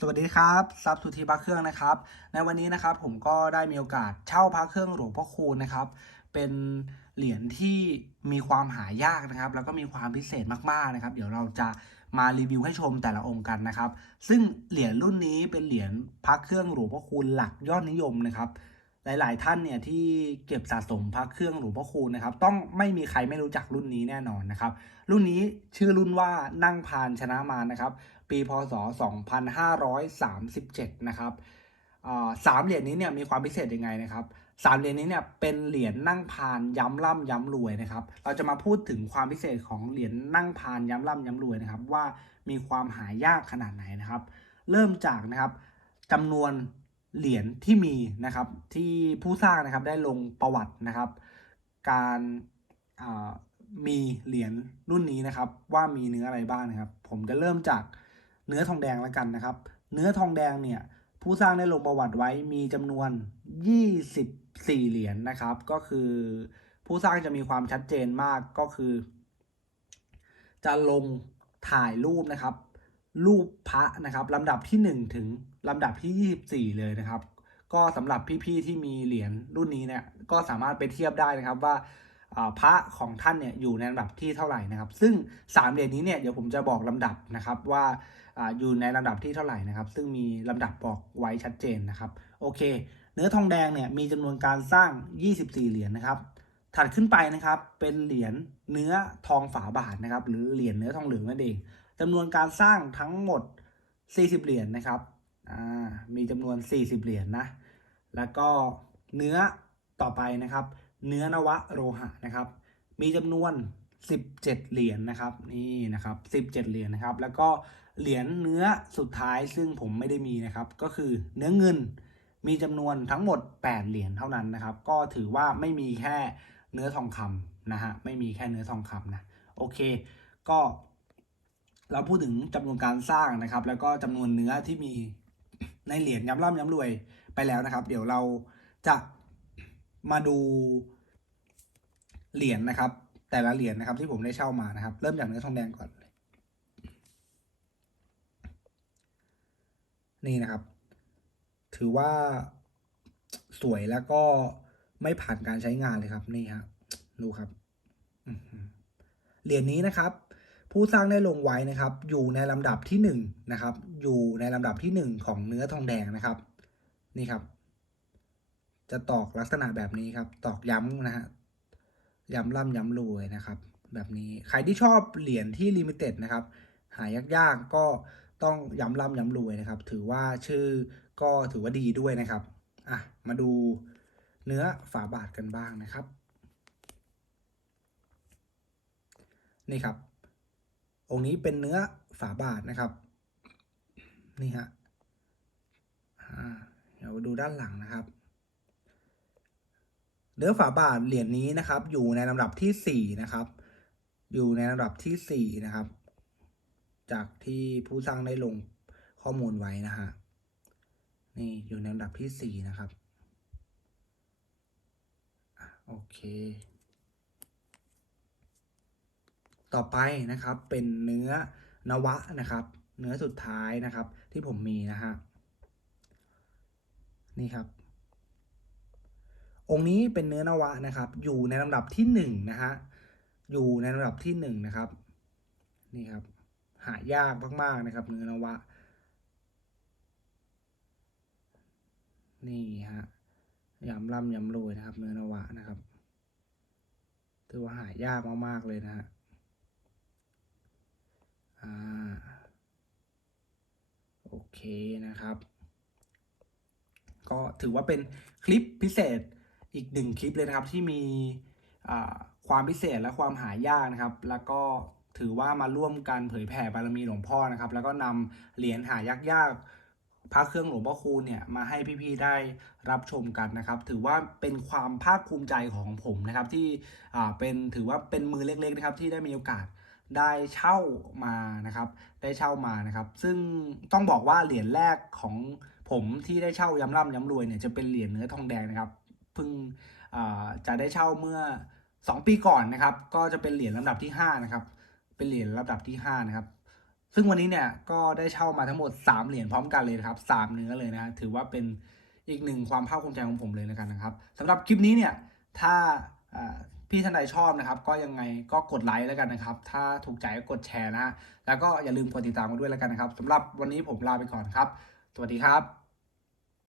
สวัสดีครับซับสุธีพระเครื่องนะครับ ในวันนี้นะครับผมก็ได้มีโอกาสเช่าพระเครื่องหลวงพ่อคูณนะครับ เป็นเหรียญที่มีความหายากนะครับ แล้วก็มีความพิเศษมากๆนะครับ เดี๋ยวเราจะมารีวิวให้ชมแต่ละองค์กันนะครับ ซึ่งเหรียญรุ่นนี้เป็นเหรียญพระเครื่องหลวงพ่อคูณหลักยอดนิยมนะครับ หลาย ๆ ท่านเนี่ยที่เก็บสะสมพระเครื่องหลวงพ่อคูณนะครับ ต้องไม่มีใครไม่รู้จักรุ่นนี้แน่นอนนะครับ รุ่นนี้ชื่อรุ่นว่านั่งพานชนะมารนะครับ ปีพศ 2537 นะครับอ่าสามเหรียญนี้เนี่ยมีความพิเศษยังไงนะครับสามเหรียญนี้เนี่ยเป็นเหรียญนั่งพานย้ำล่ำย้ำรวยนะครับ เราจะมาพูดถึงความพิเศษของเหรียญนั่งพานย้ำล่ำย้ำรวยนะครับ ว่ามีความหายากขนาดไหนนะครับ เริ่มจากนะครับจำนวนเหรียญที่มีนะครับที่ผู้สร้างนะครับได้ลงประวัตินะครับ การมีเหรียญรุ่นนี้นะครับ ว่ามีเนื้ออะไรบ้างนะครับ ผมจะเริ่มจาก เนื้อทองแดงแล้วกันนะครับ เนื้อทองแดงเนี่ยผู้สร้างได้ลงประวัติไว้มีจำนวน 24 เหรียญนะครับ ก็คือผู้สร้างจะมีความชัดเจนมากก็คือ จะลงถ่ายรูปนะครับ รูปพระนะครับลำดับที่ 1 ถึงลำดับที่ 24 เลยนะครับ ก็สำหรับพี่ๆที่มีเหรียญรุ่นนี้เนี่ยก็สามารถไปเทียบได้นะครับว่าพระของท่านเนี่ยอยู่ในลำดับที่เท่าไหร่นะครับ ซึ่งสามเหรียญนี้เนี่ยเดี๋ยวผมจะบอกลำดับนะครับว่า อยู่ในลำดับที่เท่าไหร่นะครับ ซึ่งมีลำดับบอกไว้ชัดเจนนะครับ โอเค เนื้อทองแดงเนี่ยมีจำนวนการสร้าง 24 เหรียญนะครับถัดขึ้นไปนะครับเป็นเหรียญเนื้อทองฝาบาทนะครับ หรือเหรียญเนื้อทองเหลืองนั่นเองจำนวนการสร้างทั้งหมด 40 เหรียญนะครับมีจำนวน 40 เหรียญนะ แล้วก็เนื้อต่อไปนะครับ เนื้อนวะโลหะนะครับ มีจำนวน 17 เหรียญนะครับนี่นะครับ 17 เหรียญนะครับ แล้วก็ เหรียญเนื้อสุดท้ายซึ่งผมไม่ได้มีนะครับ ก็คือเนื้อเงินมีจำนวนทั้งหมด 8 เหรียญเท่านั้นนะครับ ก็ถือว่าไม่มีแค่เนื้อทองคำนะฮะไม่มีแค่เนื้อทองคำนะโอเค ก็เราพูดถึงจำนวนการสร้างนะครับ แล้วก็จำนวนเนื้อที่มีในเหรียญย้ำร่ำย้ำรวยไปแล้วนะครับ เดี๋ยวเราจะมาดูเหรียญนะครับ แต่ละเหรียญนะครับที่ผมได้เช่ามานะครับ เริ่มจากเนื้อทองแดงก่อนเลย นี่นะครับ ถือว่าสวยแล้วก็ไม่ผ่านการใช้งานเลยครับ นี่ครับดูครับเหรียญนี้นะครับ ผู้สร้างได้ลงไว้นะครับ อยู่ในลำดับที่หนึ่งนะครับ อยู่ในลำดับที่หนึ่งของเนื้อทองแดงนะครับ นี่ครับ จะตอกลักษณะแบบนี้ครับ ตอกย้ำนะฮะย้ำล่ำย้ำรวยนะครับ แบบนี้ใครที่ชอบเหรียญที่ลิมิเต็ดนะครับ หายากๆก็ ต้องย้ำล่ำย้ำรวยนะครับ ถือว่าชื่อก็ถือว่าดีด้วยนะครับอะมาดูเนื้อฝาบาทกันบ้างนะครับ นี่ครับ องค์นี้เป็นเนื้อฝาบาทนะครับ นี่ฮะเดี๋ยวดูด้านหลังนะครับ เนื้อฝาบาทเหรียญนี้นะครับ อยู่ในลำดับที่สี่นะครับ อยู่ในลำดับที่สี่นะครับ จากที่ผู้สร้างได้ลงข้อมูลไว้นะฮะนี่อยู่ในลำดับที่สี่นะครับโอเค ต่อไปนะครับเป็นเนื้อนวะนะครับ เนื้อสุดท้ายนะครับ ที่ผมมีนะฮะนี่ครับ องค์นี้เป็นเนื้อนวะนะครับ อยู่ในลำดับที่หนึ่งนะฮะอยู่ในลำดับที่หนึ่งนะครับ นี่ครับ หายากมากๆนะครับ เนื้อนวะ นี่ฮะยำล่ำยำรวยนะครับ เนื้อนวะนะครับถือว่าหายากมากๆเลยนะฮะอ่าโอเคนะครับ ก็ถือว่าเป็นคลิปพิเศษอีกหนึ่งคลิปเลยนะครับที่มีความพิเศษและความหายากนะครับ แล้วก็ ถือว่ามาร่วมกันเผยแผ่บารมีหลวงพ่อนะครับ แล้วก็นำเหรียญหายากๆพระเครื่องหลวงพ่อคูณเนี่ยมาให้พี่ๆได้รับชมกันนะครับ ถือว่าเป็นความภาคภูมิใจของผมนะครับที่เป็นถือว่าเป็นมือเล็กๆนะครับที่ได้มีโอกาสได้เช่ามานะครับ ได้เช่ามานะครับ ซึ่งต้องบอกว่าเหรียญแรกของผมที่ได้เช่าย้ำร่ำย้ำรวยเนี่ยจะเป็นเหรียญเนื้อทองแดงนะครับเพิ่งจะได้เช่าเมื่อ 2 ปีก่อนนะครับ ก็จะเป็นเหรียญลำดับที่5นะครับ เป็นเหรียญลำดับที่5นะครับ ซึ่งวันนี้เนี่ยก็ได้เช่ามาทั้งหมด 3 เหรียญพร้อมกันเลยนะครับ3เนื้อเลยนะถือว่าเป็นอีกหนึ่งความภาคภูมิใจของผมเลยนะครับนะครับสำหรับคลิปนี้เนี่ยถ้าพี่ท่านใดชอบนะครับ ก็ยังไงก็กดไลค์แล้วกันนะครับ ถ้าถูกใจก็กดแชร์นะฮะแล้วก็อย่าลืมกดติดตามมาด้วยแล้วกันนะครับสำหรับวันนี้ผมลาไปก่อนครับ สวัสดีครับ